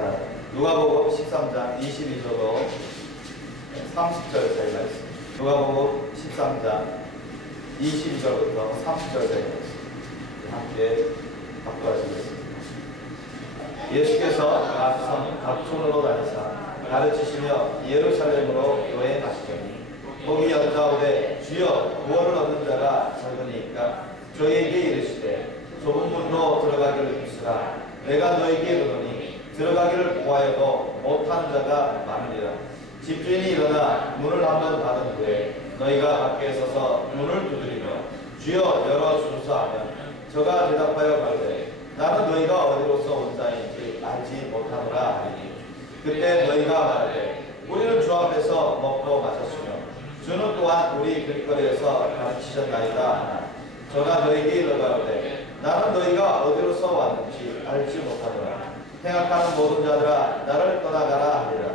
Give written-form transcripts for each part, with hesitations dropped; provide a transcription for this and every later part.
자, 누가복음 13장 22절로 30절 사이 말씀. 누가복음 13장 22절부터 30절 사이 말씀. 함께 합독하시겠습니다. 예수께서 가서 각촌으로 다니사 가르치시며 예루살렘으로 여행하시더니 거기 연자오되 주여 구원을 얻는 자가 적으니까 저희에게 이르시되 좁은 문으로 들어가기를 힘쓰라. 내가 너에게 이르노니 들어가기를 구하여도 못하는 자가 많으리라. 집주인이 일어나 문을 한번 닫은 후에 너희가 밖에 서서 문을 두드리며 주여 열어주소서 하면 저가 대답하여 가로되 나는 너희가 어디로서 온 자인지 알지 못하노라 하리니 그때 너희가 말하되 우리는 주 앞에서 먹고 마셨으며 주는 또한 우리 길거리에서 가르치셨나이다 하나 저가 너희에게 이르가로되 나는 너희가 어디로서 왔는지 알지 못하노라. 행악하는 모든 자들아 나를 떠나가라 하리라.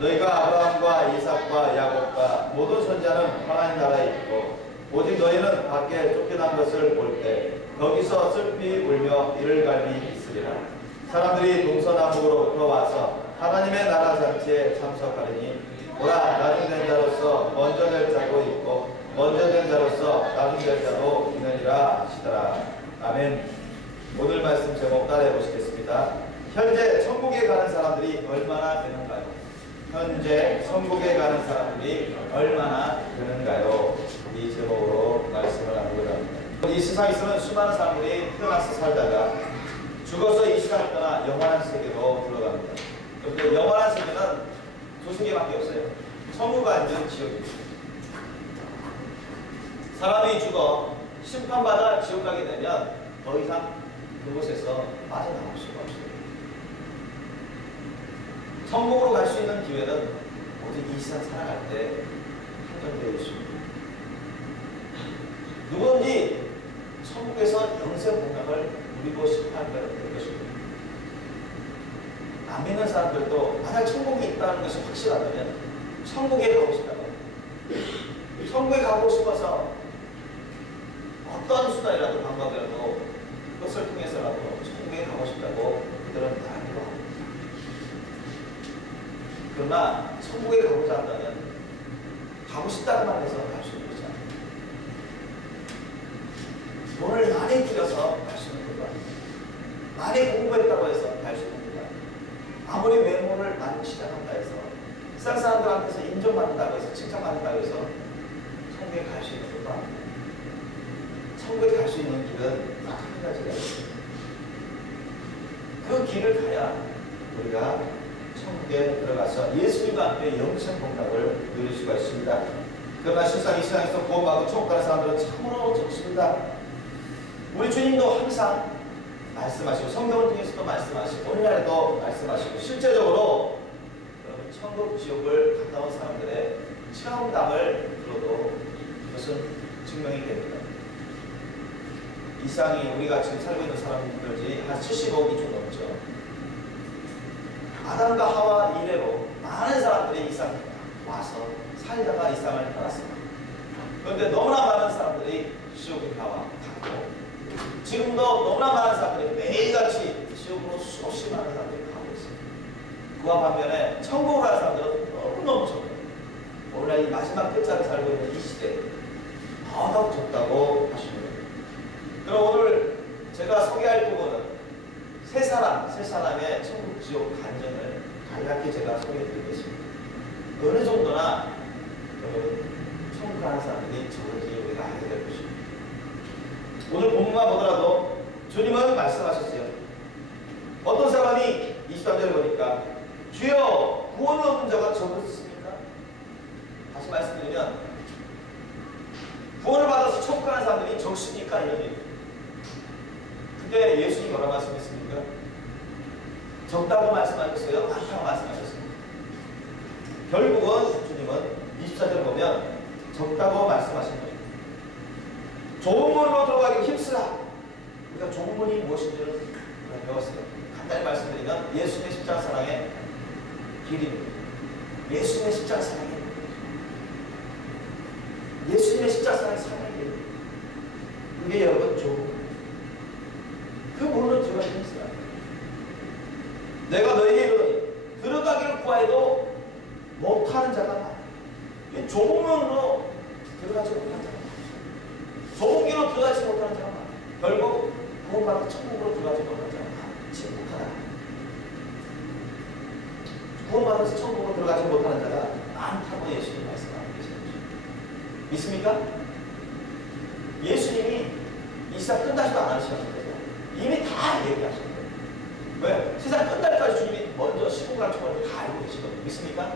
너희가 아브라함과 이삭과 야곱과 모든 선자는 하나님 나라에 있고 오직 너희는 밖에 쫓겨난 것을 볼 때 거기서 슬피 울며 이를 갈미 있으리라. 사람들이 동서남북으로부터 와서 하나님의 나라 잔치에 참석하리니 보라 나중된 자로서 먼저 될 자도 있고 먼저 된 자로서 나중될 자도 있느니라 하시더라. 아멘. 오늘 말씀 제목 따라해 보시겠습니다. 현재 천국에 가는 사람들이 얼마나 되는가요? 현재 천국에 가는 사람들이 얼마나 되는가요? 이 제목으로 말씀을 나누고자 합니다. 이 세상에서는 수많은 사람들이 태어나서 살다가 죽어서 이 세상을 떠나 영원한 세계로 들어갑니다. 그런데 영원한 세계는 두 세계밖에 없어요. 천국 아니면 지옥입니다. 사람이 죽어 심판받아 지옥 가게 되면 더 이상 그곳에서 빠져나올 수가 없어요. 천국으로 갈 수 있는 기회는 오직 이 세상 살아갈 때 한정되어 있습니다. 누구든지 천국에서 영생 공명을 누리고 싶어 할 것입니다. 안 믿는 사람들도 만약 천국이 있다는 것이 확실하다면 천국에 가고 싶다고 천국에 가고 싶어서 어떤 수단이라도 방법이라도 그것을 통해서라도 천국에 가고 싶다고 그들은 말하기도 합니다. 그러나 천국에 가고자 한다면 가고 싶다고만 해서 갈 수 있는 것이 아닙니다. 돈을 많이 들여서 갈 수 있는 것도 아닙니다. 많이 공부했다고 해서 갈 수 있는 것도 아닙니다. 아무리 외모를 많이 치장한다 해서 세상 사람들한테서 인정받는다고 해서 칭찬받는다고 해서 천국에 갈 수 있는 것도 아닙니다. 천국에 갈 수 있는 길은 딱 한 가지가 있습니다. 그 길을 가야 우리가 천국에 들어가서 예수님과 함께 영생 공락을 누릴 수가 있습니다. 그러나 실상 이 세상에서 구원받고 천국 가는 사람들은 참으로 적습니다. 우리 주님도 항상 말씀하시고 성경을 통해서도 말씀하시고 오늘날에도 말씀하시고 실제적으로 여러분 천국 지옥을 갔다 온 사람들의 체험담을 들어도 그것은 증명이 됩니다. 이상이 우리가 지금 살고 있는 사람들이 한 75억이 좀 넘죠. 아담과 하와 이래로 많은 사람들이 이 땅에 와서 살다가 이 땅을 떠났습니다. 그런데 너무나 많은 사람들이 지옥에 갔고 지금도 너무나 많은 사람들이 매일같이 지옥으로 수없이 많은 사람들이 가고 있습니다. 그와 반면에 천국으로 가는 사람들은 너무너무 적어요. 오늘날 이 마지막 끝자를 살고 있는 이 시대에 더더욱 적다고 하십니다. 그럼 오늘 제가 소개할 부분은 세 사람의 천국 지옥 간증을 간략히 제가 소개해드리겠습니다. 어느 정도나 여러분 천국 가는 사람들이 적은지 우리가 알게 될 것입니다. 오늘 본문만 보더라도 주님은 말씀하셨어요. 어떤 사람이 23절에 보니까 주여 구원을 얻는 자가 적었습니까? 다시 말씀드리면 구원을 받아서 천국 가는 사람들이 적습니까? 이런 얘기입니다. 그때 예수님이 뭐라 말씀했습니까? 적다고 말씀하셨어요? 많다고 말씀하셨습니다. 결국은 주님은 24절 보면 적다고 말씀하신 겁니다. 좁은 문으로 들어가기 힘쓰라. 우리가 좁은 문이 무엇인지를 배웠어요. 간단히 말씀드리면 예수님의 십자가 사랑의 길입니다. 예수님의 십자가 사랑의 길. 예수님의 십자가 사랑의 길. 그게 여러분 좁은 문. 그 문으로 들어가기 힘쓰라. 내가 너에게 이르노니 구하여도 못하는 자가 많아요. 이 좁은 문으로 들어가지 못하는 자가 많아요. 좁은 길로 들어가지 못하는 자가 많아요. 결국 구원받아 천국으로 들어가지 못하는 자가 많지 못하다. 구원받아서 천국으로 들어가지 못하는 자가 많다고 예수님 말씀하고 계십니다. 믿습니까? 예수님이 이 세상 끝나지도 않으셨는데 이미 다 얘기하셨어요. 왜? 세상 끝날까지 주님이 먼저 시공간 초월을 다 알고 계시거든요. 믿습니까?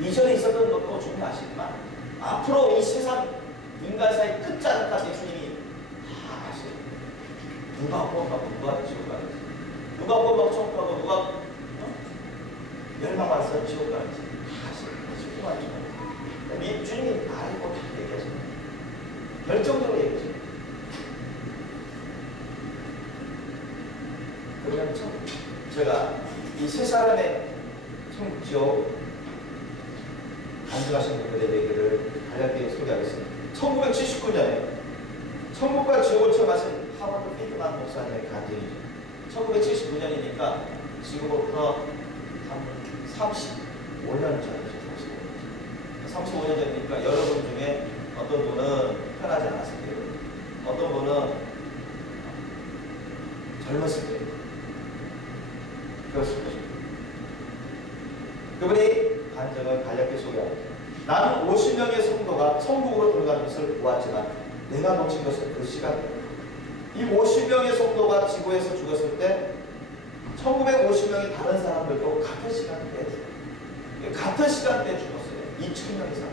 이전에 있었던 것도 주님 아시지만 앞으로 이 세상 인간사의 끝자락까지 주님이 다 아시거든요. 누가 구원받고 누가 지옥 가는지, 누가 구원받고 천국 가고 누가 멸망와서 지옥 가는지 다 아시거든요. 시공간 초월. 주님이 알고 다 얘기하시거든요. 결정적으로 얘기하시거든요. 그러면 제가 이 세 사람의 천국 지옥 간증하신 분들의 얘기를 간략하게 소개하겠습니다. 1979년에 천국과 지옥을 체험하신 하버드 피트만 목사님의 간증이죠. 1979년이니까 지금부터 한 35년 전이죠. 35년 전이니까 여러분 중에 어떤 분은 편하지 않았을 거예요. 어떤 분은 젊었을 거예요. 그렇습니다. 그분이 간증을 간략히 소개합니다. 나는 50명의 성도가 천국으로 들어가는 것을 보았지만 내가 놓친 것은 그 시간이다. 이 50명의 성도가 지구에서 죽었을 때 1950명의 다른 사람들도 같은 시간대에 죽었어요. 같은 시간대에 죽었어요. 2000명의 사람.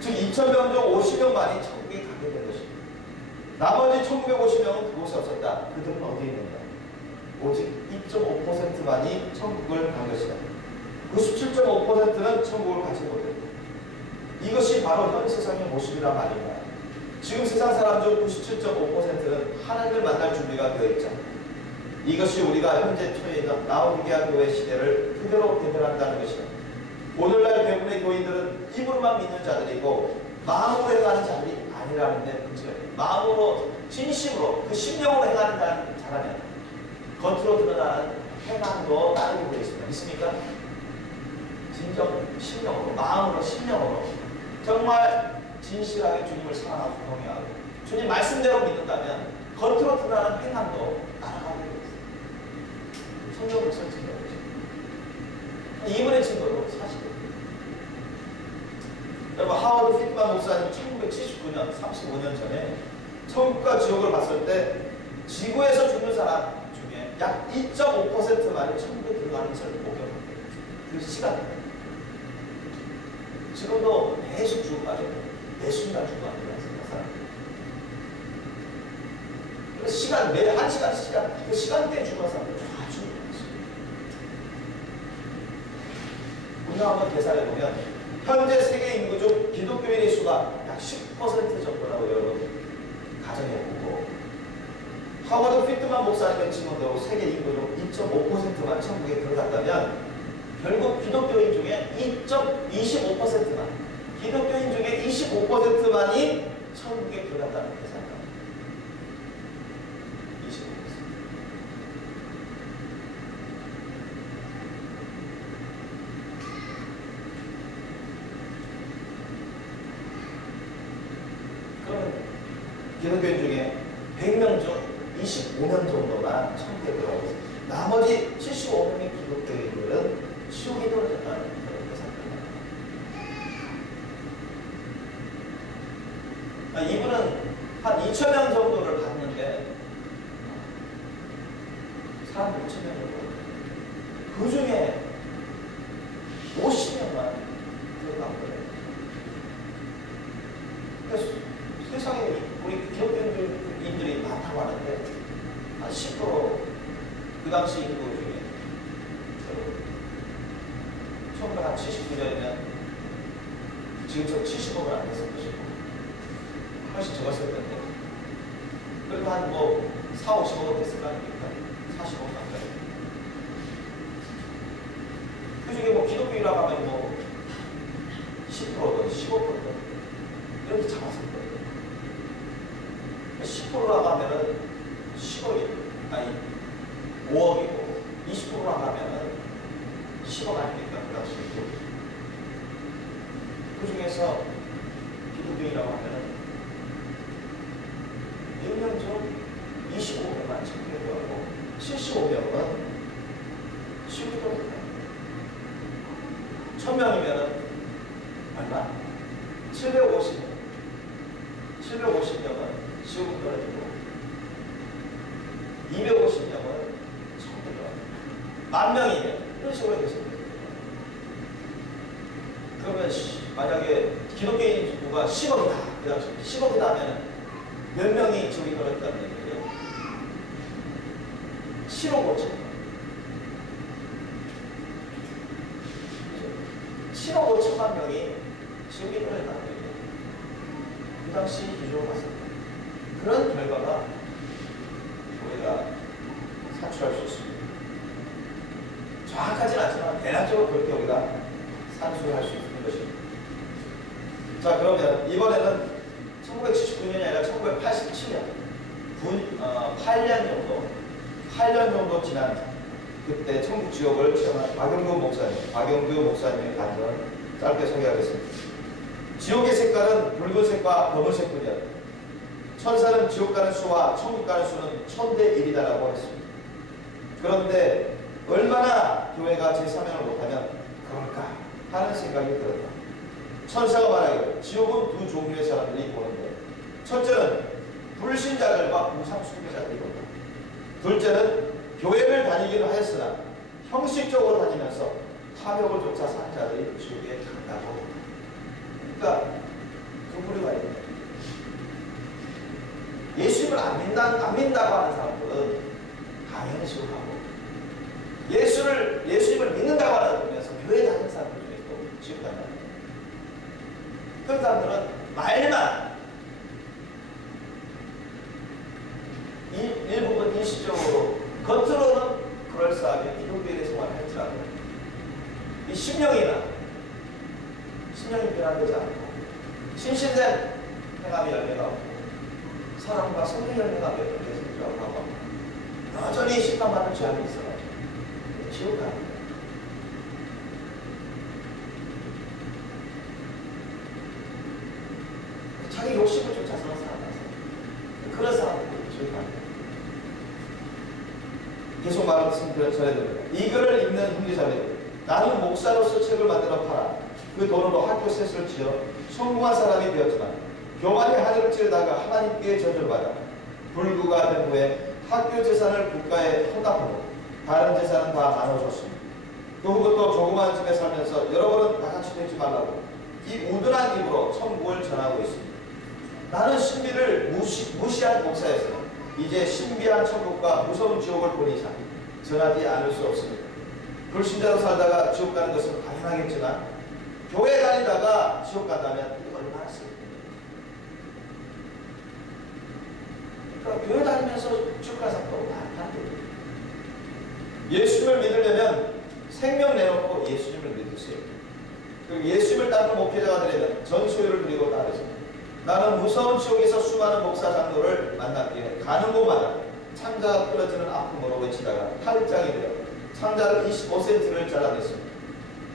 즉 2000명 중 50명만이 천국에 가게 된 것입니다. 나머지 1950명은 그곳에 없었다. 그들은 어디에 있는가? 오직 2.5%만이 천국을 간 것이다. 97.5%는 천국을 가지 못했다. 이것이 바로 현 세상의 모습이란 말입니다. 지금 세상 사람 중 97.5%는 하나님을 만날 준비가 되어 있죠. 이것이 우리가 현재 처해 있는 라오디게아 교회 시대를 그대로 대변한다는 것이다. 오늘날 대부분의 교인들은 입으로만 믿는 자들이고 마음으로 행하는 자들이 아니라는 데 문제가 있다. 마음으로 진심으로 그 심령으로 행하는 자라면 겉으로 드러나는 행함도 따르게 되어 있습니다. 믿습니까? 진정 심령으로, 마음으로, 심령으로 정말 진실하게 주님을 사랑하고 경외하고 주님 말씀대로 믿는다면 겉으로 드러나는 행함도 따라가게 되어 있습니다. 성경을 설치하고 계십니다. 이분의 증거로 사실입니다. 여러분, 하워드 피트만 목사님 1979년, 35년 전에 천국과 지옥을 봤을 때 지구에서 죽는 사람 중에 약 2.5%만이 천국에 들어가는 것을 목격합니다. 그 시간. 지금도 계속 죽어가지고 매 순간 죽어가는 사람들. 그 시간, 매 한 시간, 그 시간대에 죽어가는 사람들 다 죽어가는 것입니다. 우리가 한번 계산해보면 현재 세계 인구 중 기독교인의 수가 약 10% 정도라고 여러분 가정해보고 하워드 피트만 목사님의 증언대로 세계 인구 중 2.5%만 천국에 들어갔다면 결국 기독교인 중에 25%만 기독교인 중에 25%만이 천국에 들어갔다는 계산입니다. 25%. 그러면 기독교인 중에 100명 중 25명 정도만 천국에 들어가고 있습니다. 나머지 75명의 기독교인들은 지옥에 떨어졌다는 그런 계산입니다. 이분은 한 2,000명 정도를 봤는데 사람 5,000명 정도 그 중에 50명만 들어간 거예요. 그래서 세상에 우리 기독교인들이 많다고 하는데 한 10% 그 당시 인구 중에 1979년이면 지금처럼 70억은 안 됐을 것이고 훨씬 적었을 텐데 그래도 한 뭐 4, 50억은 됐을 거 아닙니까? 40억 가까이. 그 중에 뭐 기독교인이라고 하면 뭐 10%든 15%든 이렇게 잡았을 거예요. 10%라고 하면은 10억이 아니 5억이고 20%로 하면은 10억 아닙니까? 그 당시. 그 중에서 기독교인이라고 하면은 1년 전 25명만 청교도하고 75명은 시국교도입니다. 1000명이면은 얼마? 750명. 750명은 시국교도이고 250명은 청교도입니다. 10,000명이면 이런 식으로 되겠습니다. 그러면 만약에 기독교인 인구가 10억이다. 그 당시 10억이다 하면 몇 명이 저기 떨어졌다는 얘기예요? 7억 5천. 7억 5천만 명이 지옥에 떨어졌다는 얘기예요. 그 당시 기준으로 봤을 때. 그런 결과가 우리가 산출할 수 있습니다. 정확하지는 않지만 대략적으로 그렇게 우리가 산출할 수 있는 것입니다. 자, 그러면 이번에는 1979년이 아니라 1987년 8년 정도 지난 그때 천국 지옥을 체험한 박영규 목사님의 간증을 짧게 소개하겠습니다. 지옥의 색깔은 붉은색과 검은색뿐이었다. 천사는 지옥 가는 수와 천국 가는 수는 1000대 1이다라고 했습니다. 그런데 얼마나 교회가 제3행을 못하면 그럴까 하는 생각이 들었다. 천사가 말하기를 지옥은 두 종류의 사람들이 보는데, 첫째는 불신자들과 우상 숭배자들이 본다. 둘째는 교회를 다니기는 하였으나 형식적으로 다니면서 탐욕을 쫓아 사는 자들이 지옥에 간다고 본다. 그러니까 두 부류가 있다. 예수님을 안 믿는다고 하는 사람들은 당연히 지옥 가고, 예수님을 믿는다고 하면서 교회 다니는 사람들 중에 또 지옥 간다. 그런 사람들은 말만 일부분 일시적으로 겉으로는 그럴싸하게 기독교의 생활을 할지라도 이 심령이 변화되지 않고 신신된 행함의 열매가 없고 사랑과 성령 열매가 몇 개 생기라고 하고 여전히 심판받는 죄악이 있어가지고 지옥 가는 자기 욕심을 쫓아서 살아가서 그런 사람들이 지옥 가는 거예요. 계속 말씀 전해드립니다. 이 글을 읽는 형제자매들, 나는 목사로서 책을 만들어 팔아 그 돈으로 학교 셋을 지어 성공한 사람이 되었지만 교만의 하늘을 찌르다가 하나님께 저주받아 불구가 된 후에 학교 재산을 국가에 헌납하고 다른 재산은 다 나눠줬습니다. 그 후부터 조그마한 집에 살면서 여러 번은 나같이 되지 말라고 이 우둔한 입으로 천국을 전하고 있습니다. 나는 신비를 무시한 목사에서 이제 신비한 천국과 무서운 지옥을 보니 전하지 않을 수 없습니다. 불신자로 살다가 지옥 가는 것은 당연하겠지만 교회 다니다가 지옥 간다면 이게 얼마나 슬픕니까? 그러니까 교회 다니면서 지옥 가는 사람도 많다는 거예요. 예수님을 믿으려면 생명 내놓고 예수님을 믿으세요. 그리고 예수님을 따르는 목회자가 되려면 전소유를 드리고 따르세요. 나는 무서운 지옥에서 수많은 목사 장로를 만났기에 가는 곳마다 창자가 끊어지는 아픔으로 외치다가 탈장이 되어 창자를 25cm를 잘라냈습니다.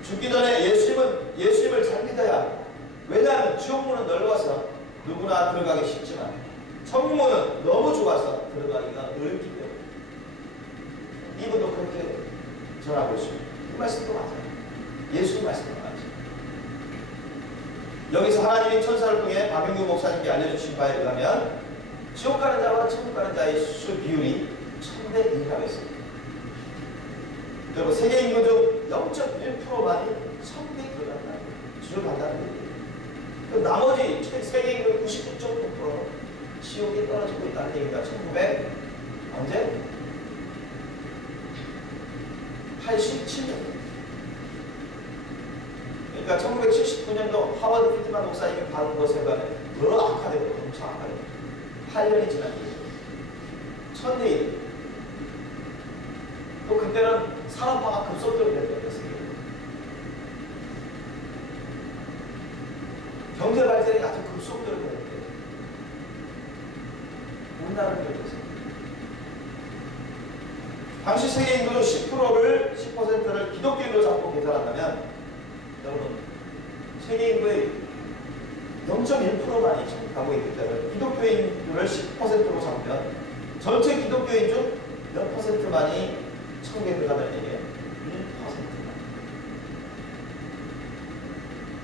죽기 전에 예수님을 잘 믿어야 합니다. 왜냐하면 지옥문은 넓어서 누구나 들어가기 쉽지만 천국문은 너무 좁아서 들어가기가 어렵기 때문에 이분도 그렇게 전하고 있습니다. 이 말씀도 맞아요. 예수님 말씀도 맞아요. 여기서 하나님이 천사를 통해 박영규 목사님께 알려주신 바에 의하면 지옥 가는 자와 천국 가는 자의 수 비율이 1000대 1이라고 했습니다. 여러분 세계 인구 중 0.1%만이 천국에 들어간다. 지옥 간다는 얘기예요. 나머지 세계 인구 99.9%는 지옥에 떨어지고 있다는 얘기가 1900 언제? 87년. 그러니까 1979년도 하워드 피트만 목사님이 받은 것에 관해 더 악화되고 엄청 악화되고 8년이 지난 뒤에 1000대 1. 또 그때는 산업화가 급속도로 됐어요. 경제 발전이 아주 급속도로 됐는데 우리나라는 그랬어요. 당시 세계 인구 중 10%를 기독교인으로 잡고 계산한다면 여러분 세계 인구의 0.1%만이 천국 가고 있기 때문에 기독교인들을 10%로 잡으면 전체 기독교인 중 몇 %만이 천국에 들어가는 얘기예요?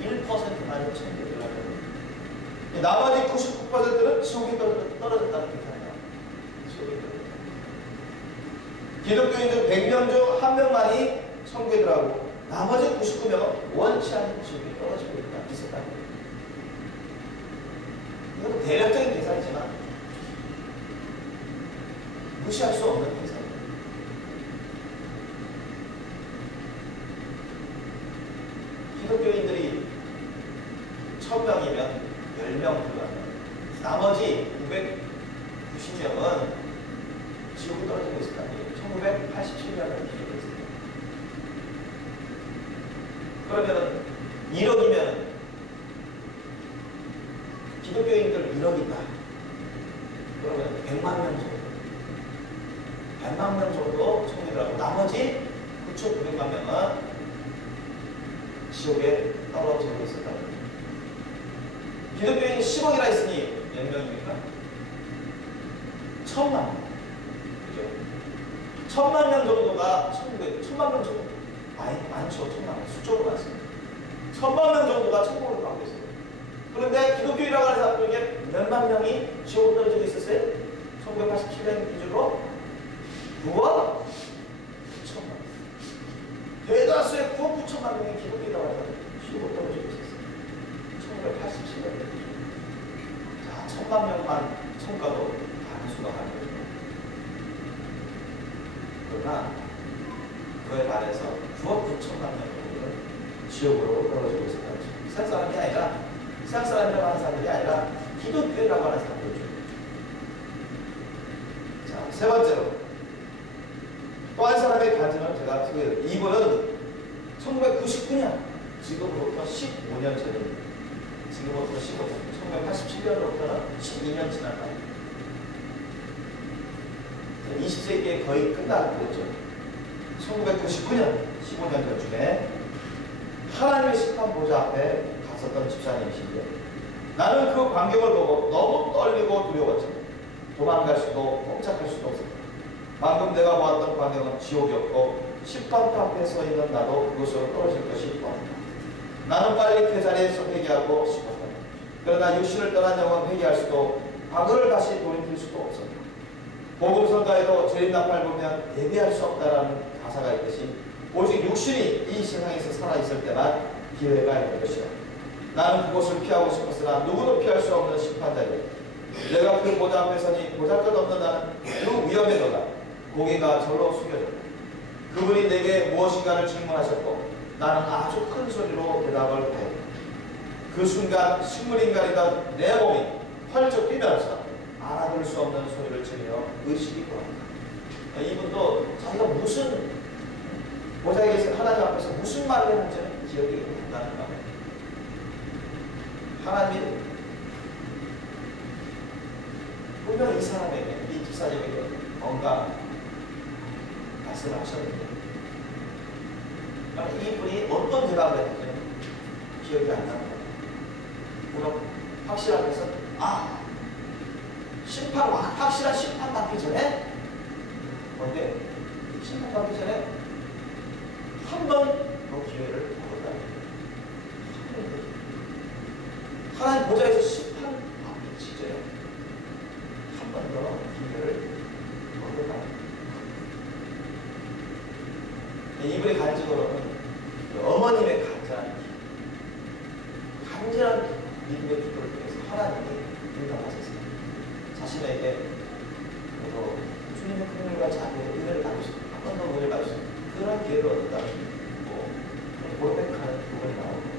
1%만이 천국에 들어가는 나머지 99%는 지옥에 떨어졌다는 계산이에요. 지옥에 떨어졌다. 기독교인 중 100명 중 1명만이 천국에 들어가고 나머지 99명은 원치 않는 지옥에 떨어지고 있었다는 거예요. 이것도 대략적인 계산이지만 무시할 수 없는 계산이에요. 기독교인들이 1000명이면 10명 들어가면 나머지 990명은 지옥에 떨어지고 있었다는 거예요. 1987년을 기준으로 했습니다. 그러면 1억이면 기독교인들 1억이다. 그러면 100만 명 정도. 100만 명 정도 천국이라고 나머지 9,900만 명은 지옥에 떨어지고 있었다는 거예요. 기독교인이 10억이나 있으니 몇 명입니까? 1000만 명. 그죠? 1000만 명 정도가 천국에, 1000만 명 정도. 많죠. 1000만 명. 수적으로 많습니다. 1000만 명 정도가 천국으로 가고 있어요. 그런데 기독교인이라고 하는 사람들에게 몇만 명이 지옥으로 떨어지고 있었어요? 1987년 기준으로 9억 9천만 명. 대다수의 9억 9천만 명이 기독교인이라고 하는 사람들이 지옥으로 떨어지고 있었어요. 1987년. 자, 1000만 명만 천가도 단수가 가는 거죠. 그러나 그에 반해서 9억 9천만 명 정도는 지옥으로 떨어지고 있었다는 거죠. 이스라엘 사람이 아니라 이스라엘 사람이라고 하는 사람들이 아니라 기독교라고 하는 사람들이죠. 자, 세 번째로 또 한 사람의 간증을 제가 소개해드려요. 이분은 1999년, 지금부터 15년 전입니다. 지금부터 15년, 1987년으로부터는 12년 지난 날. 20세기에 거의 끝나고 그랬죠. 1999년, 15년 전쯤에 하나님의 심판보좌 앞에 갔었던 집사님이신데 나는 그 광경을 보고 너무 떨리고 두려웠죠. 도망갈 수도 꼼짝할 수도 없었다. 방금 내가 보았던 광경은 지옥이었고 심판터 앞에 서 있는 나도 그곳으로 떨어질 것이 뻔했다. 나는 빨리 그 자리에서 회개하고 싶었다. 그러나 육신을 떠난 영혼 회개할 수도 과거를 다시 돌이킬 수도 없었다. 복음성가에도 재림나팔 보면 예비할 수 없다라는 가사가 있듯이 오직 육신이 이 세상에서 살아있을 때만 기회가 있는 것이다. 나는 그곳을 피하고 싶었으나 누구도 피할 수 없는 심판자리다. 내가 그 보좌 앞에 서니 보잘것없는 나는 그 위험에도다. 고개가 절로 숙여졌다. 그분이 내게 무엇인가를 질문하셨고 나는 아주 큰 소리로 대답을 하였다. 그 순간 식물인간이던 내 몸이 펄쩍 뛰면서 알아들을 수 없는 소리를 지르며 의식이 돌아왔다. 이분도 자기가 무슨 보좌에 계신 하나님 앞에서 무슨 말을 했는지는 기억이 안 나는가 봐요. 하나님 분명 이 사람에게, 이 집사님에게 뭔가 말씀을 하셨는데 이분이 어떤 대답을 했는지는 기억이 안 나는 거예요. 그럼 확실한 것은 확실한 심판 받기 전에 뭔데? 심판 받기 전에 한 번 더 기회를 받았다. 하나님 보좌에서 심판 받기 직전에 한 번 더 기회를 얻었다. 이분의 간증으로는 어머님의 간절한 믿음의 기도를 통해서 하나님이 응답하셨습니다. 자신에게 주님의 긍휼과 자비의 은혜를 받으시고 한 번 더 은혜를 받으시고 그런 기회를 얻었다는 고백하는 부분이 나옵니다.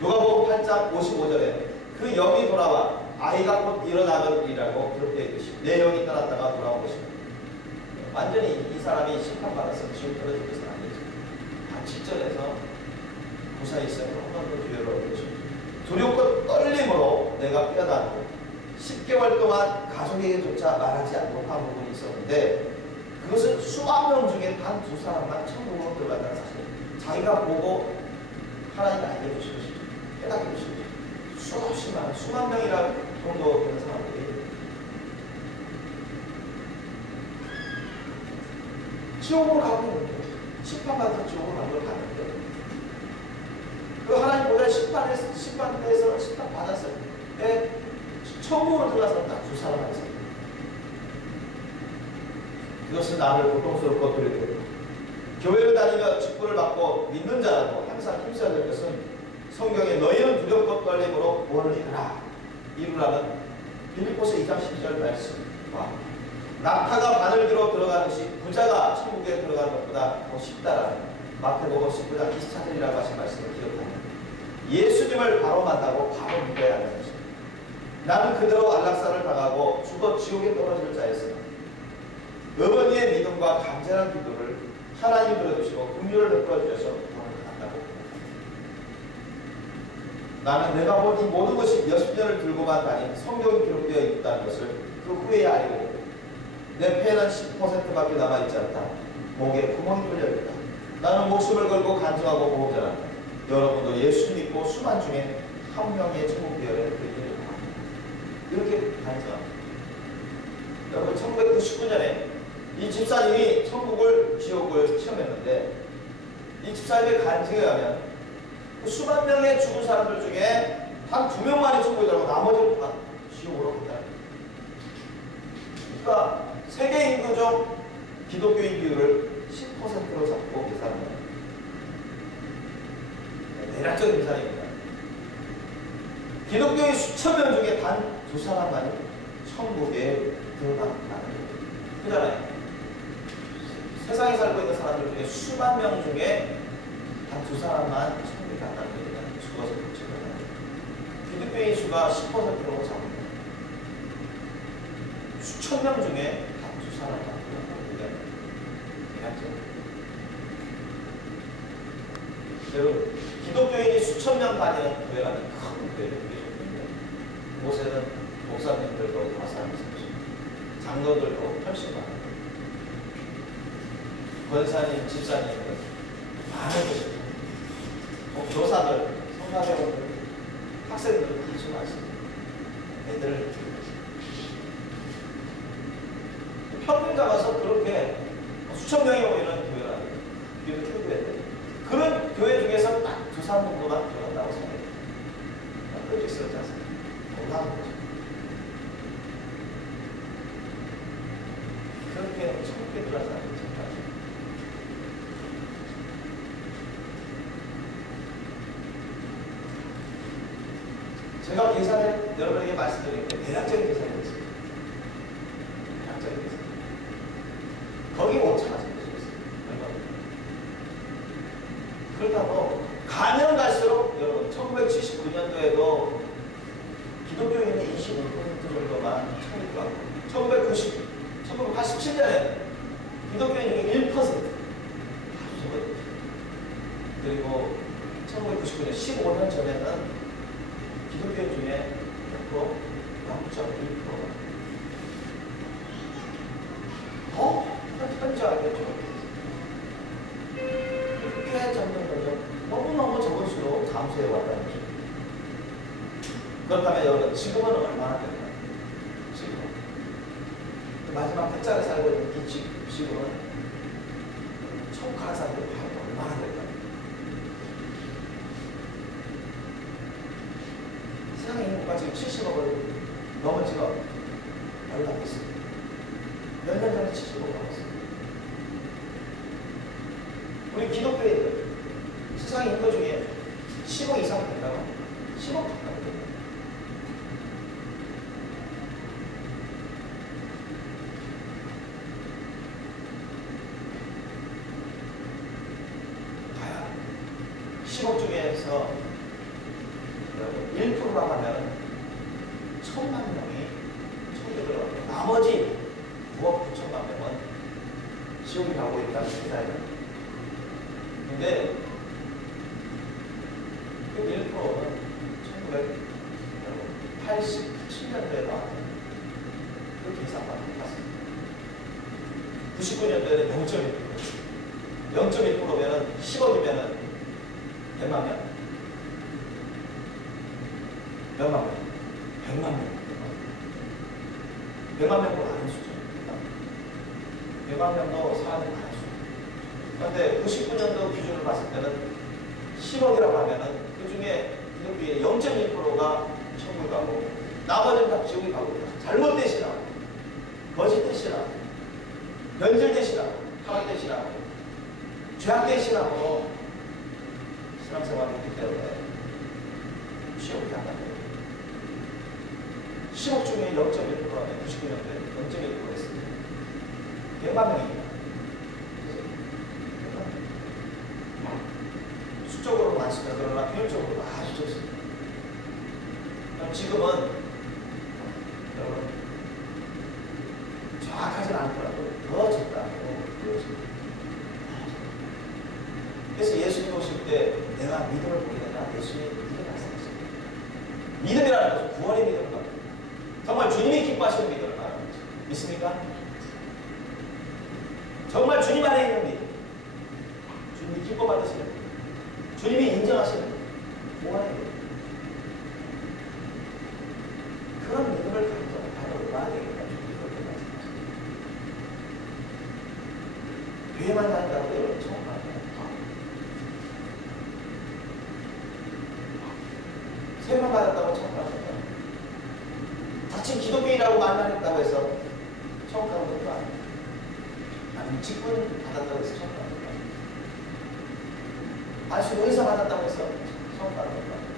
누가복음 8장 55절에 그 영이 돌아와 아이가 곧 일어나느니라고 그렇게 했듯이 내 영이 떠났다가 돌아온 것입니다. 완전히 이 사람이 심판받아서 지옥 떨어질 것은 아니죠. 다 직전에서 무사히 있어요. 한 번 더 기회를 얻은 것입니다. 두렵고 떨림으로 내가 깨닫고 10개월 동안 가족에게조차 말하지 않고 한 부분이 있었는데 그것은 수만 명 중에 단 2사람만 천국으로 들어간다는 사실. 자기가 보고 하나님 알려주시고 싶죠. 깨닫게 주시고 수없이 많은 수만 명이라 정도 되는 사람들이 지옥으로 가고 있는데, 심판받아서 지옥으로 가는 걸 봤는데, 그 하나님보다 심판에서 심판받았을 때 천국으로 들어가서 딱 2사람만 있어요. 이것은 나를 고통스럽고 두렵게 교회를 다니며 직분을 받고 믿는 자라도 항상 힘써야 될 것은 성경에 너희는 두렵고 떨림으로 구원을 이루라는 빌립보서 2장 12절 말씀과 낙타가 바늘기로 들어가듯이 부자가 천국에 들어가는 것보다 더 쉽다라는 마태복음 19장 24절이라고 하신 말씀을 기억하며 예수님을 바로 만나고 바로 믿어야 하는 것입니다. 나는 그대로 안락사를 당하고 죽어 지옥에 떨어질 자였으나 어머니의 믿음과 간절한 기도를 하나님 들어주시고 긍휼을 베풀어 주셔서 구원을 받았다고. 나는 내가 본 이 모든 것이 몇십 년을 들고만 다닌 성경이 기록되어 있다는 것을 그 후에 알게 되고 내 폐는 10%밖에 남아있지 않다. 목에 구멍이 뚫려있다. 나는 목숨을 걸고 간증하고 보호자란다. 여러분도 예수 믿고 수만 중에 한 명의 천국 비열에 들기를 바랍니다. 이렇게 간증합니다. 여러분 1999년에 이 집사님이 천국을 지옥을 시험했는데 이 집사님의 간증에 의하면 그 수만 명의 죽은 사람들 중에 단 2명만이 천국에 들어가고 나머지는 다 지옥으로 간다. 그러니까 세계 인구 중 기독교인 비율을 10%로 잡고 계산하는 대략적인 계산입니다. 기독교인 수천 명 중에 단 2사람만이 천국에 들어간다는 거예요. 그잖아요. 세상에 살고 있는 사람들 중에 수만 명 중에 단 2사람만 천국에 간다는 거니까 죽어서 천국에 간다는 거예요. 기독교인 수가 10%로 잡습니다. 수천 명 중에 단 2사람만 들어간다는 거니까 대략적으로. 여러분, 기독교인이 수천 명 다니는 교회라는 큰 교회를 계셨는데 그곳에는 목사님들도 다 사람이 있습니다. 장로들도 훨씬 많아요. 권사님, 집사님들 많은 것이고 교사들, 성가대원들, 학생들 아주 많습니다. 애들 평균 잡아서 그렇게 수천 명이 모이는 교회라는 기독교 교회들 그런 교회 중에서 딱 2, 3 정도만 들어간다고 생각해요. 프로젝트스럽지 않습니까? 놀라운 거죠. 그렇게 천국에 들어간 사람이 정말 제가 계산을 여러분에게 말씀드릴 때 대략적인 계산이 있습니다. 대략적인 계산. 거기 오차가 생길 수 있어요. 그렇다고 가면 갈수록 여러분 1979년도에도 기독교인이 25% 정도만 천국에 가고 1987년에 기독교인이 1% 아주 적어요. 그리고 1999년 15년 전에는 기독교인 중에 0.1%가 현저하겠죠. 꽤 점점 너무너무 적을수록 감소해 왔다는 거죠. 그렇다면 여러분 지금은 얼마나 될까요? 지금은 마지막 흑자를 살고 있는 이 지금은 천국 가는 사람들이 과연 얼마나 될까요? 세상의 인구가 지금 70억을 넘은 지가 얼마 됐습니다. 몇 년 전에 70억 넘었습니다. 우리 기독교인들 세상 인구 중에 10억 이상 된다고 10억 가까이 됩니다. 과연 10억 중에서 1%라 하면 1000만 명이 천국에 들어가고 나머지 9억 9천만 명은 지옥에 가고 있다는 생각이에요. 근데 그 1%는 1987년도에 나왔던 그 계산만 해봤습니다. 99년도에는 0.1%. 0.1%면은 10억이면은 100만 명? 몇만 명? 100만 명. 100만 명도 많은 수준입니다. 100만 명도 사람이 많은 수준. 그런데 99년도 기준으로 봤을 때는 10억이라고 하면은 그 중에 0.1%가 천국을 가고 나머지는 다 지옥에 가고 있다. 잘못되시라고, 거짓되시라고, 변질되시라고, 타락되시라고, 죄악되시라고 신앙생활을 했기 때문에 지옥에 간다는 거예요. 10억 중에 0.1%라면 99년도에 0.1% 했습니다. 100만 명입니다. 수적으로 많습니다. 그러나 비율적으로 아주 적습니다. 그럼 지금은 여러분 정확하진 않더라도 더 적다고 보여집니다. 그래서 예수님 오실 때 내가 믿음을 보게 되냐? 예수님이 이렇게 말씀하십니다. 믿음이라는 것은 구원의 믿음을 말합니다. 정말 주님이 기뻐하시는 믿음을 말하는 거죠. 믿습니까? 정말 주님 안에 있는 믿음, 주님이 기뻐받으시는 믿음, 주님이 인정하시는 믿음, 구원의 믿음. 그런 믿음을 가지고 바로 얼마나 되겠다. 주님이 그렇게 말씀하십니다. 교회만 다닌다고 여러분 처음 말합니다. 세만 받았다고 처음 받았다. 자칭 기독교인이라고 만나겠다고 해서 처음 가는 것도 아니에요. 아니면 직분 받았다고 해서 처음 가는 것도 아니에요. 단순히 의사 받았다고 해서 처음 가는 것도 아니에요.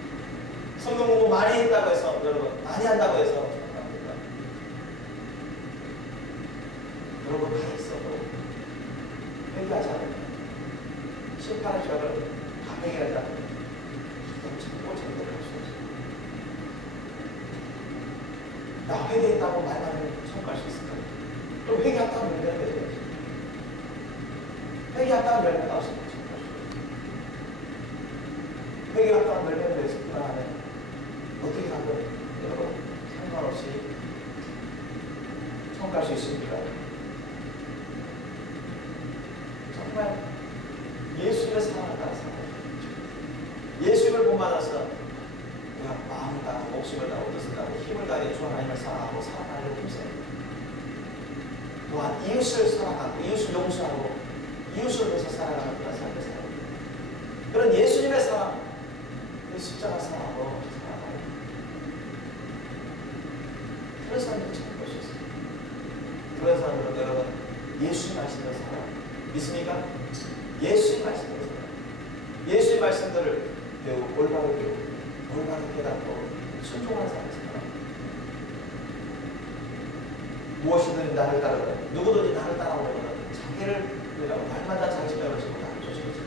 성경 공부 많이 했다고 해서 여러분 많이 한다고 해서 처음 가는 것도 아니에요. 여러분 다 있어도 회개하지 않으면 심판의 죄악을 다 회개하지 않으면 참고 참고 갈 수 없어요. 나 회개했다고 말만 하면 처음 갈 수 있을까? 그럼 회개했다고 열매를 맺어야지. 회개했다고 열매가 없으면 처음 갈 수 없어요. 회개했다고 열매를 맺었구나 하면 어떻게 하든 여러분 상관없이 처음 갈 수 있습니까? 정말 예수님을 사랑한다는 사람, 예수님을 본받아서 내가 마음을 다하고 목숨을 다하고 뜻을 다하고 힘을 다해 주 하나님을 사랑하고 사랑하려고 힘써요. 또한 이웃을 사랑하고 이웃을 용서하고 이웃을 위해서 살아가는 그런 삶을 살아요. 그런 예수님의 사랑, 그 십자가 사랑으로 살아가요. 그런 사람들이 찾을 것이 있어요. 그런 사람들은 여러분 예수님 말씀대로 살아요. 믿습니까? 예수님 말씀대로 살아요. 예수의 말씀들을 배우고 올바르게 배우고 올바르게 깨닫고 순종하는 사람입니다. 무엇이든 나를 따르라. 누구든지 나를 따라오려면 자기를 위하고 날마다 자기 십자가를 지고 나를 쫓으면서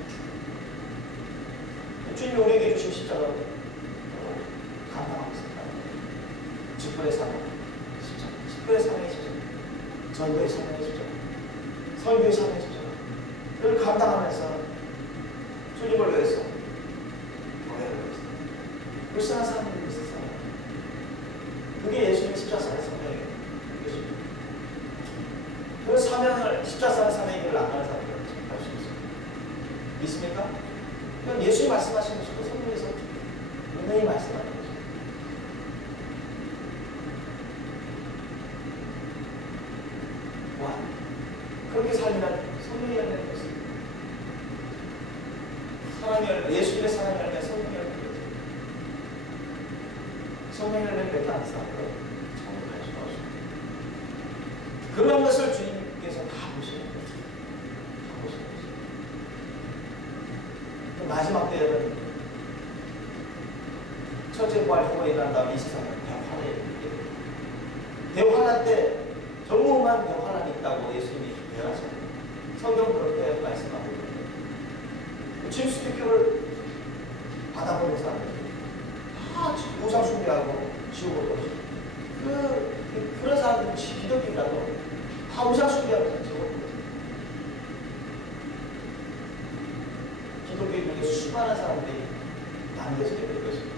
주님이 우리에게 주신 십자가를 감당하고 있습니다. 직분의 사명, 십자가, 직분의 사명의 십자가, 전도의 사명의 십자가, 설교의 사명의 십자가, 그걸 감당하면서 주님을 위해서 불쌍한 사람들이 있었어요. 그게 예수님의 십자가의 사명이에요. 그 사명을, 십자가의 사명을 안 하는 사람들은 할 수 있어요. 믿습니까? 그건 예수님이 말씀하신 것이고 성경에서 은혜히 말씀하는 거죠. 와, 그렇게 살면 성령이 열매는 것입니다. 사랑의 열매, 예수님의 사랑의 열매, 성령의 열매. 성령의 열매를 맺지 않은 사람들은 천국을 갈 수가 없습니다. 그런 것을 주님께서 다 보시는 거예요. 다 보시는 거죠. 마지막 때에는 첫째 부활 후보에 일어난 다음에 이 세상에 대환란이 있게 됩니다. 대환란 때 정말 대환란이 있다고 예수님이 예언하셨습니다. 성경 그렇게 말씀하고 있는데 침수특효를 받아보는 사람들 다 우상 숭배하고 지옥으로 떨어지고 그런 사람들은 기독교인이라도 다 우상 숭배하고 지옥으로 떨어지고 기독교인 중에 수많은 사람들이 남겨지게 될 것입니다.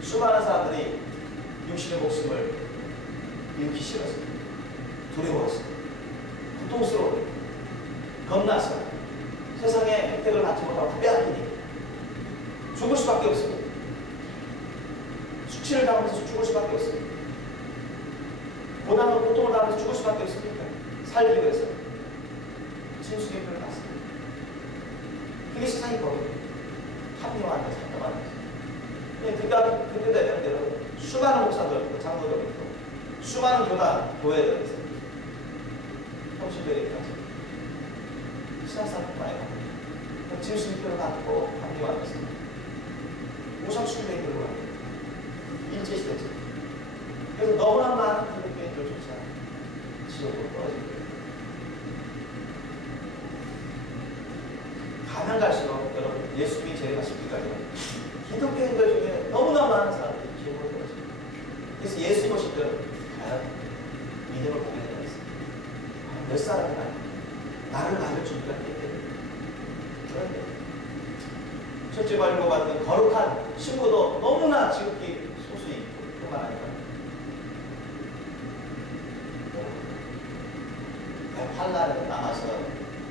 수많은 사람들이 육신의 목숨을 잃기 싫었습니다. 두려웠습니다. 고통스러워. 겁나서 세상의 혜택을 받지 못하고 빼앗기니 죽을 수밖에 없습니다. 수치를 당하면서 죽을 수밖에 없습니다. 고난과 고통을 당하면서 죽을 수밖에 없습니까? 살기 위해서 짐승의 표를 받습니다. 그게 세상이 법이에요. 합리화하는 거죠. 그러니까 그때 되는 대로 수많은 목사들, 장로들 있고 수많은 교회들 있어요. 형식들이까지 신앙사람뿐만 아니라 짐승의 표를 받고 합리화하는 것은 우상숭배의 결과 일제시대죠. 그래서 너무나 많은 기독교인들조차 지옥으로 떨어지게 돼요. 가면 갈수록 여러분 예수님이 제일 가시기까지는 기독교인들 중에 너무나 많은 사람들이 지옥으로 떨어져요. 그래서 예수 모실 때는 과연 믿음을 보게 되는 것입니다. 몇 사람이나 나를 받을 준비가 됐겠는데 그런데 첫째 말고 받는 거룩한 신부도 너무나 지극히 소수이고 뿐만 아니라 환란에 남아서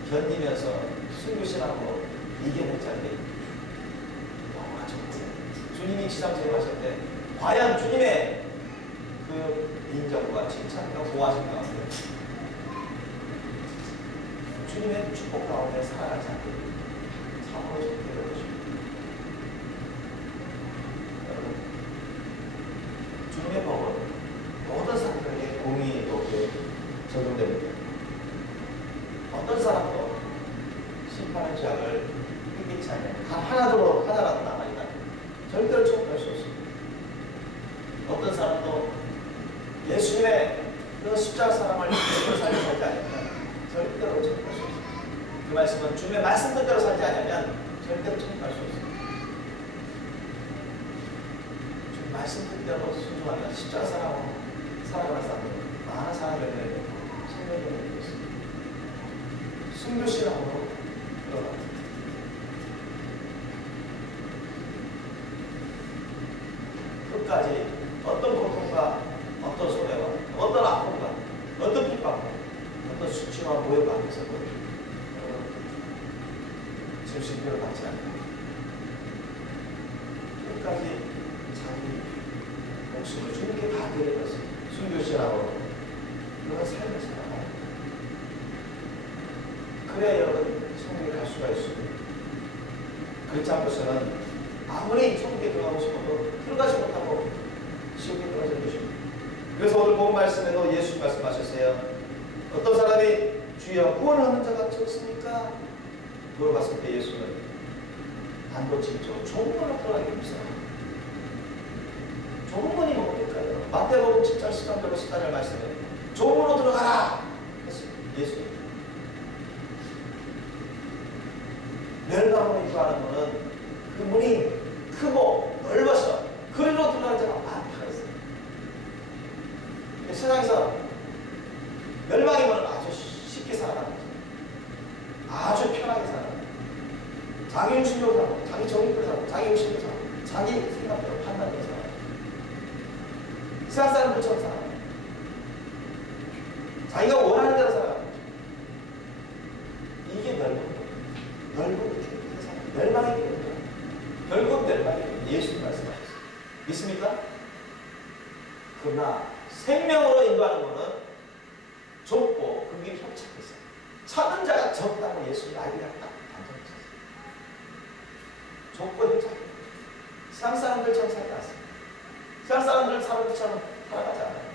견디면서 순교신앙으로 이겨낸 자들이 너무나 적고 주님이 지상제일하실 때 과연 주님의 그 인정과 칭찬과 보호하신 가운데 주님의 축복 가운데 살아가지 않고 참으로 적게 될 것입니다. 여러분, 주님의 법은 모든 사람들에게 공의로 적용됩니다. 어떤 사람도 심판의 죄악을 깨끗이 하면 단 하나라도 남아있다. 절대로 청구할 수 없습니다. 어떤 사람도 예수님의 그 십자가 사랑을 제대로 살지 않으면 절대로 청구할 수 없습니다. 그 말씀은 주님의 말씀 뜻대로 살지 않으면 절대로 청구할 수 없습니다. 주님 말씀 뜻대로 순종하면 십자가 사랑으로 살아가는 사람들은 많은 사랑을 내고 생명을 내고 있습니다. 순교신앙으로 들어갑니다. 끝까지 어떤 고통과 어떤 손해와 어떤 아픔과 어떤 핍박과 어떤 수치와 모욕 앞에서도 짐승표를 받지 않고 끝까지 자기 목숨을 주님께 다 드리면서 순교신앙으로 그런 삶을 살아가요. 그래야 여러분 천국에 갈 수가 있습니다. 그렇지 않고서는 아무리 천국에 들어가고 싶어도 들어가지 못하고 지옥에 떨어질 것입니다. 그래서 오늘 본 말씀에도 예수님 말씀하셨어요. 어떤 사람이 주여 구원을 얻는 자가 적습니까? 물어봤을 때 예수는 단도직입적으로 좁은 문으로 들어가기 힘들어요. 좁은 문이 뭡니까요? 마태복음 7장 13절 14절 말씀에 좁은 문으로 들어가라 했습니다. 예수님. 멸망으로 인도하는 문은 그 문이 크고 넓어서 그리로 들어가는 자가 많다 했어요. 세상에서 멸망의 문은 아주 쉽게 살아가는 거죠. 아주 편하게 살아가는 거죠. 자기 욕심대로 살고, 자기 정의대로 살고, 자기 욕심대로 살고, 자기 생각대로 판단대로 살아가는 거죠. 세상 사람들처럼 살아가는 거죠. 자기가 원하는 대로 살아가는 거죠. 이게 멸망의 세상, 멸망의 길입니다. 결국 멸망의 길, 예수님 말씀하셨어요. 믿습니까? 그러나 생명으로 인도하는 것은 좁고 그 길이 협착했어요. 찾는 자가 적다고 예수님 아이디가 딱 단정했어요. 좁고 협착해요. 세상 사람들처럼 살지 않습니다. 세상 사람들 사는 것처럼 살아가지 않아요.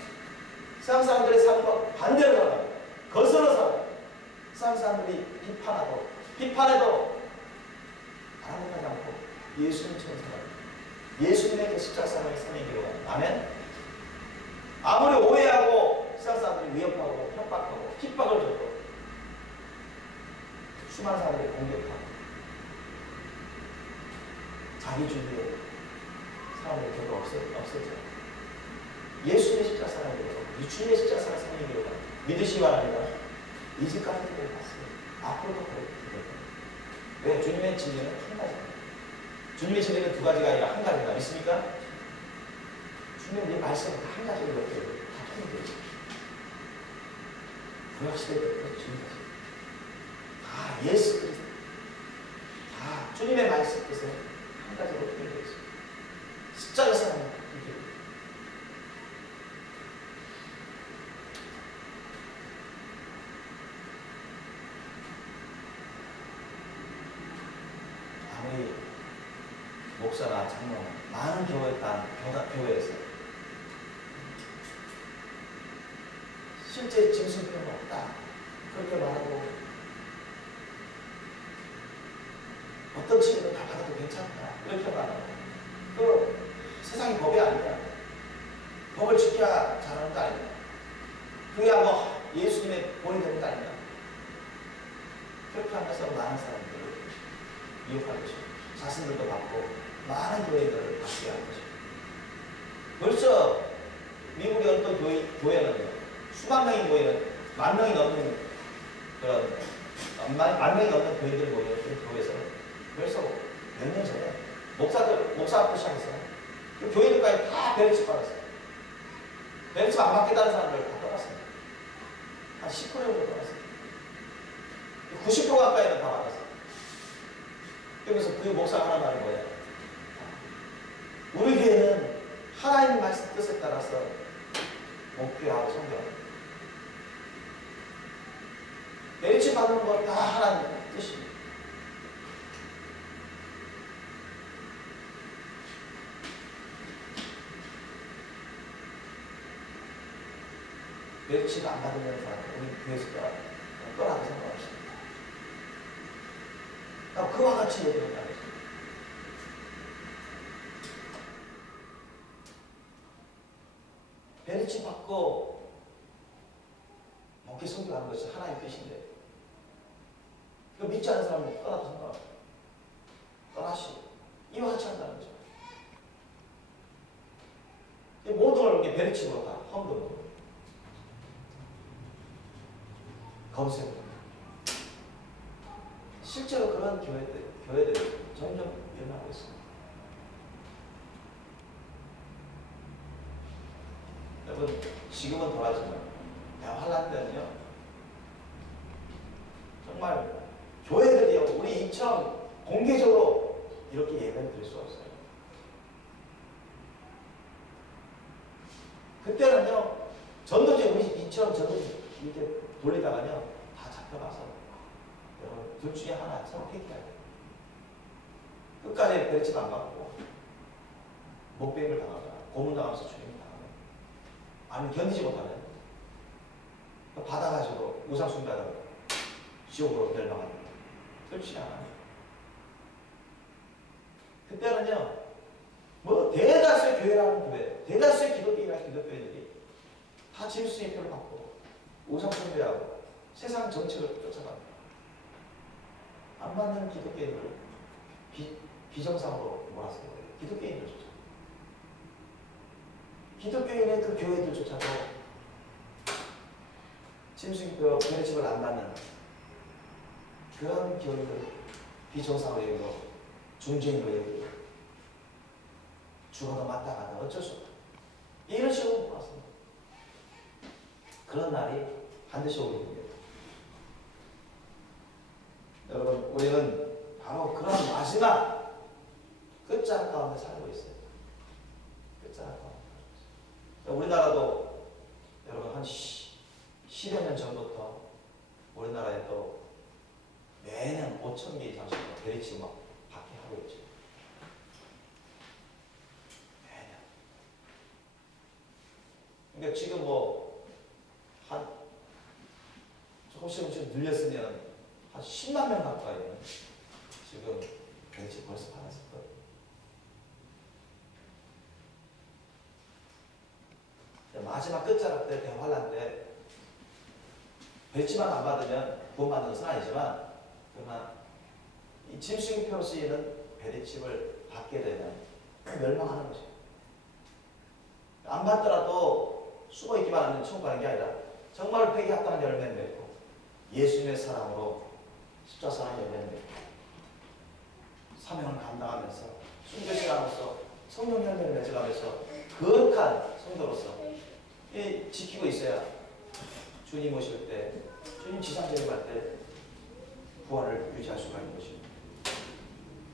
세상 사람들의 삶과 반대로 살아가요. 거슬러 살아요. 세상 사람들이 비판해도 아랑곳하지 않고 예수님처럼 살아요. 예수님의 그 십자가 사랑의 삶이기로 가요. 아멘? 아무리 오해하고 세상 사람들이 위협하고 협박하고 핍박을 줘도 수많은 사람들이 공격하고 자기 주위에 사람들이 별로 없었죠. 예수님의 십자가 사랑이기로 가요. 주님의 십자가 사랑이기로 가요. 믿으시기 바랍니다. 이 집 같은 데를 봤어요. 앞으로도 그렇게 왜? 주님의 진리는 한 가지입니다. 주님의 진리는 두 가지가 아니라 한 가지다. 믿습니까? 주님의 말씀은 한 가지로 이렇게 다 통일되어 있습니다. 구약시대에 그렇죠. 주신 것입니다. 다 예수 그리스도, 다 주님의 말씀 뜻에 한 가지로 표현되어 있습니다. 십자가에서 하는 이 길. 아무리 목사나 장로는 많은 교회에서 실제 짐승표는 없다 그렇게 말하고 어떤 치료도 다 받아도 괜찮다 이렇게 말하고 그 세상이 법이 아니야. 법을 지켜야 잘하는 거 아니야. 그게 뭐 예수님의 본이 되는 거 아니야. 그렇게 하면서 많은 사람들을 미혹할 것이고 자신들도 받고 많은 교회들을 받게 할 것이고 벌써 미국의 어떤 교회는요 수만 명이 모이는 만 명이 넘는 그런 만 명이 넘는 교회들 모이는 그런 교회에서는 벌써 몇 년 전에 목사부터 시작해서 그 교회들까지 다 베르칩 받았어요. 베르칩 안 받겠다는 사람들 다 떠났습니다. 한 10% 정도 떠났어요. 90% 가까이는 다 받았어요. 그러면서 그 목사가 하는 말이 뭐예요? 우리 교회는 하나님 말씀 뜻에 따라서 목표하고 성경합니다. 베르칩 받는 거 다 하나님 뜻입니다. 베르칩 안 받으면 사람 우리 교회에서 떠나고 상관없습니다. 그와 같이 얘기를 하겠습니다. 베르칩 받고 목회 선교하는 것이 하나님의 뜻인데 그 믿지 않는 사람은 떠나도 상관없어요. 떠나시고 이와 같이 한다는 거죠. 모든 걸 베르칩으로 다 험도로 검색을 실제로 그런 교회들이 점점 일어나고 있습니다. 여러분, 지금은 덜하지만 대환란 때는요, 정말 교회들이요, 우리 이처럼 공개적으로 이렇게 예배를 드릴 수 없어요. 그때는요, 전도지 우리 이처럼 전도지 이렇게 돌리다가요, 다 잡혀가서 여러분, 둘 중에 하나 선택해야 돼요. 끝까지 베르칩 안 받고 목배임을 당하거나 고문당하면서 죽임을 당하거나 아니면 견디지 못하면 받아가지고 우상숭배하다가 지옥으로 멸망하는 거예요. 둘 중에 하나예요. 그때는요, 뭐 대다수의 교회라는 교회, 대다수의 기독교인들이 다 짐승의 표를 받고 우상숭배하고 세상 정책을 쫓아갑니다. 안 맞는 기독교인들을 비정상으로 몰아세워요. 기독교인들조차. 기독교인의 그 교회들조차도 짐승표 베르칩을 안 받는 그런 교회들 비정상으로 여기고 중재인으로 여기고 죽어도 마땅하다 어쩔 수 없다. 이런 식으로 몰았습니다. 그런 날이 반드시 오게 됩니다. 여러분, 우리는 바로 그런 마지막 끝자락 가운데 살고 있어요. 끝자락 가운데 살고 있어요. 우리나라도 여러분 한 10여 년 전부터 우리나라에 또 매년 5,000개 이상씩 베르칩 막 받게 하고 있죠. 매년. 그러니까 지금 뭐 한 조금씩 늘렸으면 한 10만 명 가까이는 지금 베르칩 벌써 받았을 거예요. 마지막 끝자락 때 대환란 때 베르칩만 안 받으면 구원받는 것은 아니지만 그러나 이 짐승표 쓰이는 베르칩을 받게 되면 멸망하는 것이에요. 안 받더라도 숨어 있기만 하면 천국 가는 게 아니라 정말 폐기 합당한 열매를 맺고 예수님의 사랑으로 십자사의 열매를 맺고 사명을 감당하면서 순교시간으로서 성령 열매를 맺어가면서 거룩한 성도로서 지키고 있어야 주님 오실 때, 주님 지상재림 할 때 구원을 유지할 수가 있는 것입니다.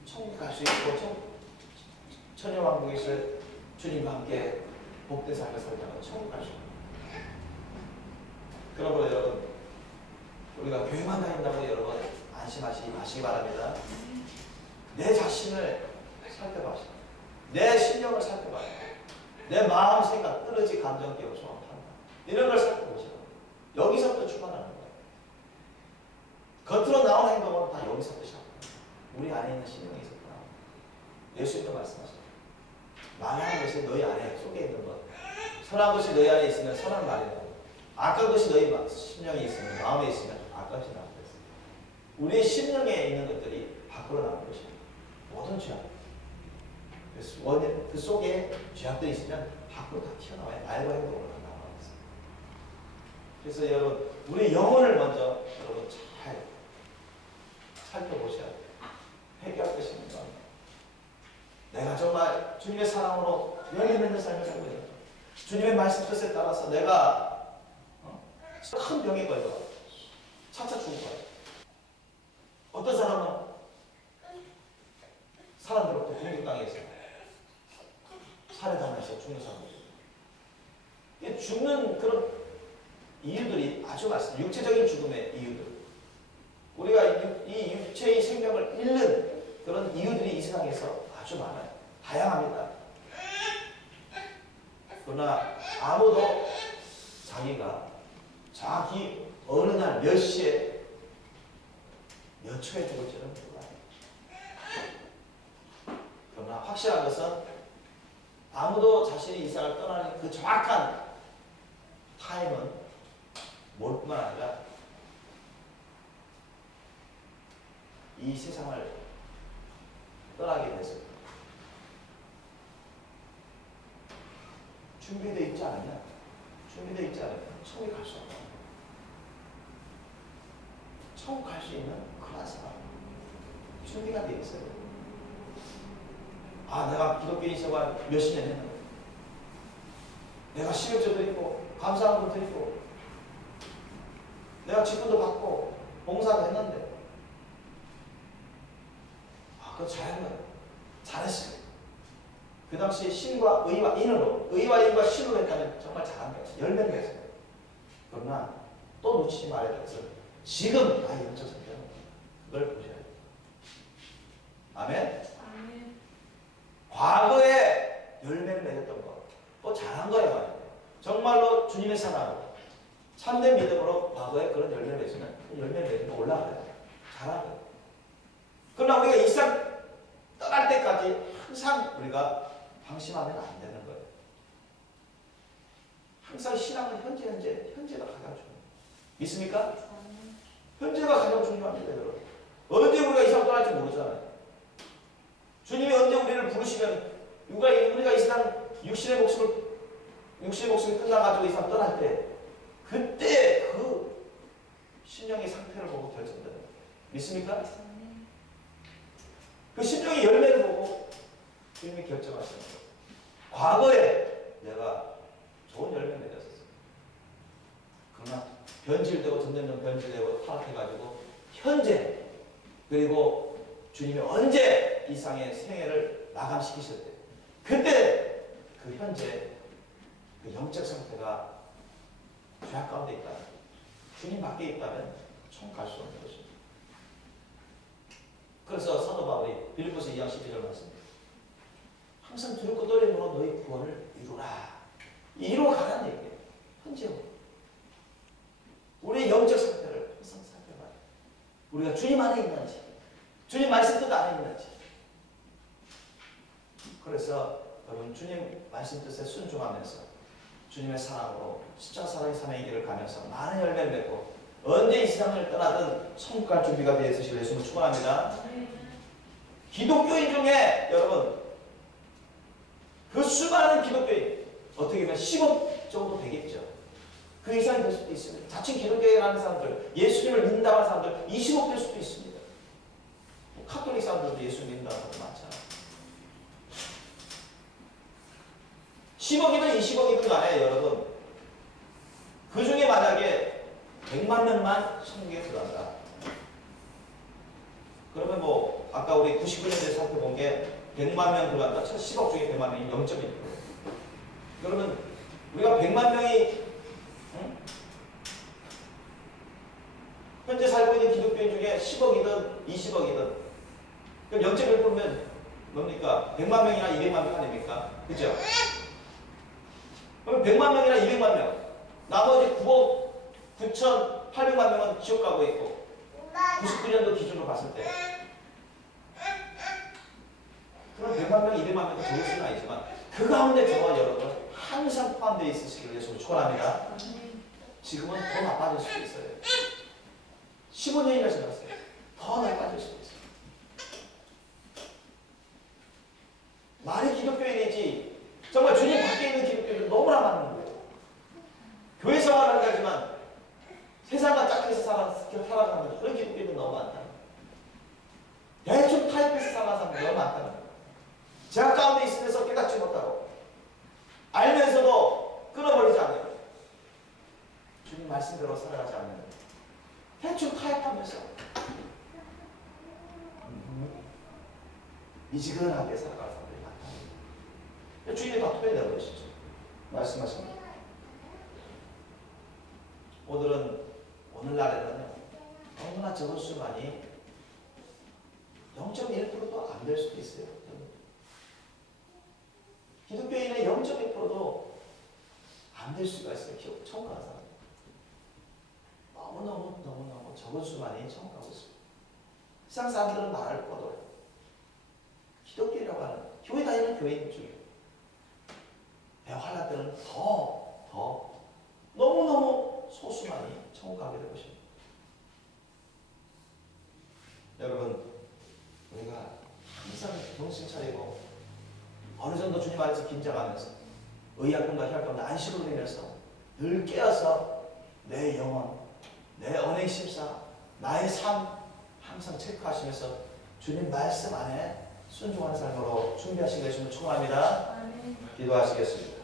천국 갈 수 있고 천년왕국에서 주님과 함께 복된 삶을 살다가 천국 갈 수 있습니다. 그러므로 여러분, 우리가 교회만 다닌다고 여러분 안심하시기 마시기 바랍니다. 내 자신을 살펴봐시오. 내 심령을 살펴봐요. 내 마음, 생각, 떨어지 감정, 기억, 소원, 판단 이런 걸 살펴보시오. 여기서부터 출발하는 거예요. 겉으로 나오는 행동은 다 여기서부터 시작합니다. 우리 안에 있는 심령이 있었구나. 예수님도 말씀하셨어요. 망하는 것이 너희 안에 속에 있는 것. 선한 것이 너희 안에 있으면 선한 말이다. 악한 것이 너희 심령에 있으면, 마음에 있으면 악한 것이 나온다. 우리의 심령에 있는 것들이 밖으로 나오는 것입니다. 모든 죄악. 그 속에 죄악들이 있으면 밖으로 다 튀어나와요. 말과 행동으로 다 나와요. 그래서 여러분, 우리 영혼을 먼저 여러분 잘 살펴보셔야 돼요. 회개할 것입니다. 내가 정말 주님의 사랑으로 열매 맺는 삶을 살고 있는 거예요. 주님의 말씀 뜻에 따라서 내가 큰 병에 걸려 차차 죽을 거예요. 어떤 사람은 사람들로부터 공격당해서 살해당해서 죽는 사람들. 죽는 그런 이유들이 아주 많습니다. 육체적인 죽음의 이유들. 우리가 이 육체의 생명을 잃는 그런 이유들이 이 세상에서 아주 많아요. 다양합니다. 그러나 아무도 자기가 정확히 어느 날 몇 시에 몇 초에 죽을지는 몰라요. 그러나 확실한 것은 아무도 자신이 이 세상을 떠나는 그 정확한 타임은 뭘 뿐만 아니라 이 세상을 떠나게 돼서 준비되어 있지 않느냐? 준비되어 있지 않으면 천국에 갈 수 없다. 천국 갈 수 있는 그런 사람 준비가 되어 있어요. 아, 내가 기독교인 생활 몇십 년 했는데 내가 시력도 드리고 감사함도 드리고 내가 직분도 받고 봉사도 했는데 그거 잘한 거예요. 잘했어요. 그 당시에 신과 의와 인으로, 의와 인과 신으로 했다면 정말 잘한 거예요. 열매를 맺어요. 그러나 또 놓치지 말아야 돼서 지금 나의 영적 성격은 그걸 보셔야 돼요. 아멘? 아멘. 과거에 열매를 맺었던 거, 또 잘한 거예요. 정말로 주님의 사랑으로, 참된 믿음으로 과거에 그런 열매를 맺으면 열매를 맺으면 올라가요. 잘한 거예요. 그러나 우리가 이 세상 떠날 때까지 항상 우리가 방심하면 안 되는 거예요. 항상 신앙은 현재가 가장 중요해요. 믿습니까? 현재가 가장 중요합니다, 여러분. 언제 우리가 이 세상 떠날지 모르잖아요. 주님이 언제 우리를 부르시면 우리가 이 세상 육신의 목숨이 끝나가지고 이 세상 떠날 때 그때 그 신령의 상태를 보고 결정되는 거예요. 믿습니까? 그 신령의 열매를 보고 주님이 결정하시는 거예요. 과거에 내가 좋은 열매를 맺었었어요. 그러나 변질되고 점점 변질되고 타락해가지고 현재 그리고 주님이 언제 이 세상의 생애를 마감시키실 때 그때 그 현재 그 영적 상태가 죄악 가운데 있다면 주님 밖에 있다면 총 갈 수 없는 것입니다. 그래서 사도 바울이 빌립보서 2장 12절 말씀입니다. 항상 두렵고 떨림으로 너희 구원을 이루라. 이루어 가라는 얘기예요. 현재로. 우리의 영적 상태를 항상 살펴봐요. 우리가 주님 안에 있는지, 주님 말씀 뜻 안에 있는지. 그래서 여러분 주님 말씀 뜻에 순종하면서 주님의 사랑으로 십자가 사랑의 삶의 길을 가면서 많은 열매를 맺고 언제 이 세상을 떠나든 천국 갈 준비가 되어 있으실 예수님을 축원합니다. 기독교인 중에 여러분 그 수많은 기독교인 어떻게 보면 10억 정도 되겠죠. 그 이상이 될 수도 있습니다. 자칭 기독교인이라는 사람들, 예수님을 믿는다고 하는 사람들 20억 될 수도 있습니다. 카톨릭 사람들도 예수 믿는다고 하는 거 많잖아요. 10억이든 20억이든 간에 여러분 그 중에 만약에 우리 99년도에 살펴본 게 100만 명 들어간다. 10억 중에 100만 명이 0.1%. 그러면 우리가 100만 명이 현재 살고 있는 기독교인 중에 10억이든 20억이든 그럼 0.1%면 뭡니까? 100만 명이나 200만 명 아닙니까? 그죠? 그러면 100만 명이나 200만 명 나머지 9억 9,800만 명은 지옥 가고 있고 99년도 기준으로 봤을 때 그럼 100만 명, 200만 명도 적을 수는 아니지만 그 가운데 저와 여러분 항상 포함되어 있으시기를 예수로 축원합니다. 지금은 더 나빠질 수도 있어요. 15년이나 지났어요. 더 나빠질 수도 있어요. 많이 기독교인이지 정말 주님 밖에 있는 기독교인은 너무나 많은 거예요. 교회 생활을 하지만 세상과 짝해서 살아가는 그런 기독교인은 너무 많다. 대충 타입해서 살아가는 사람이 너무 많다는 거예요. 제가 가운데 있으면서 깨닫지 못하고 알면서도 끊어버리지 않아요. 주님 말씀대로 살아가지 않는 거예요. 대충 타협하면서 미지근하게 살아가는 사람들이 많다. 주님이 바꾸면 되는 것이죠. 말씀하십니다. 오늘날에는 너무나 적은 수만이 0.1%도 안 될 수도 있어요. 기독교인의 0.1%도 안 될 수가 있어요. 처음 가는 사람. 너무너무 적은 수만이 처음 가고 있습니다. 세상 사람들은 말할 것도 기독교라고 하는 교회 다니는 교인 중에 대화할 때는 더 너무너무 소수만이 천국 가게 될 것입니다. 여러분 우리가 항상 정신 차리고 어느 정도 주님 안에서 긴장하면서 의약품과 혈액품과 안식을 누리면서 늘 깨어서 내 영혼, 내 언행심사, 나의 삶 항상 체크하시면서 주님 말씀 안에 순종하는 삶으로 준비하시길 주님 축원합니다. 기도하시겠습니다.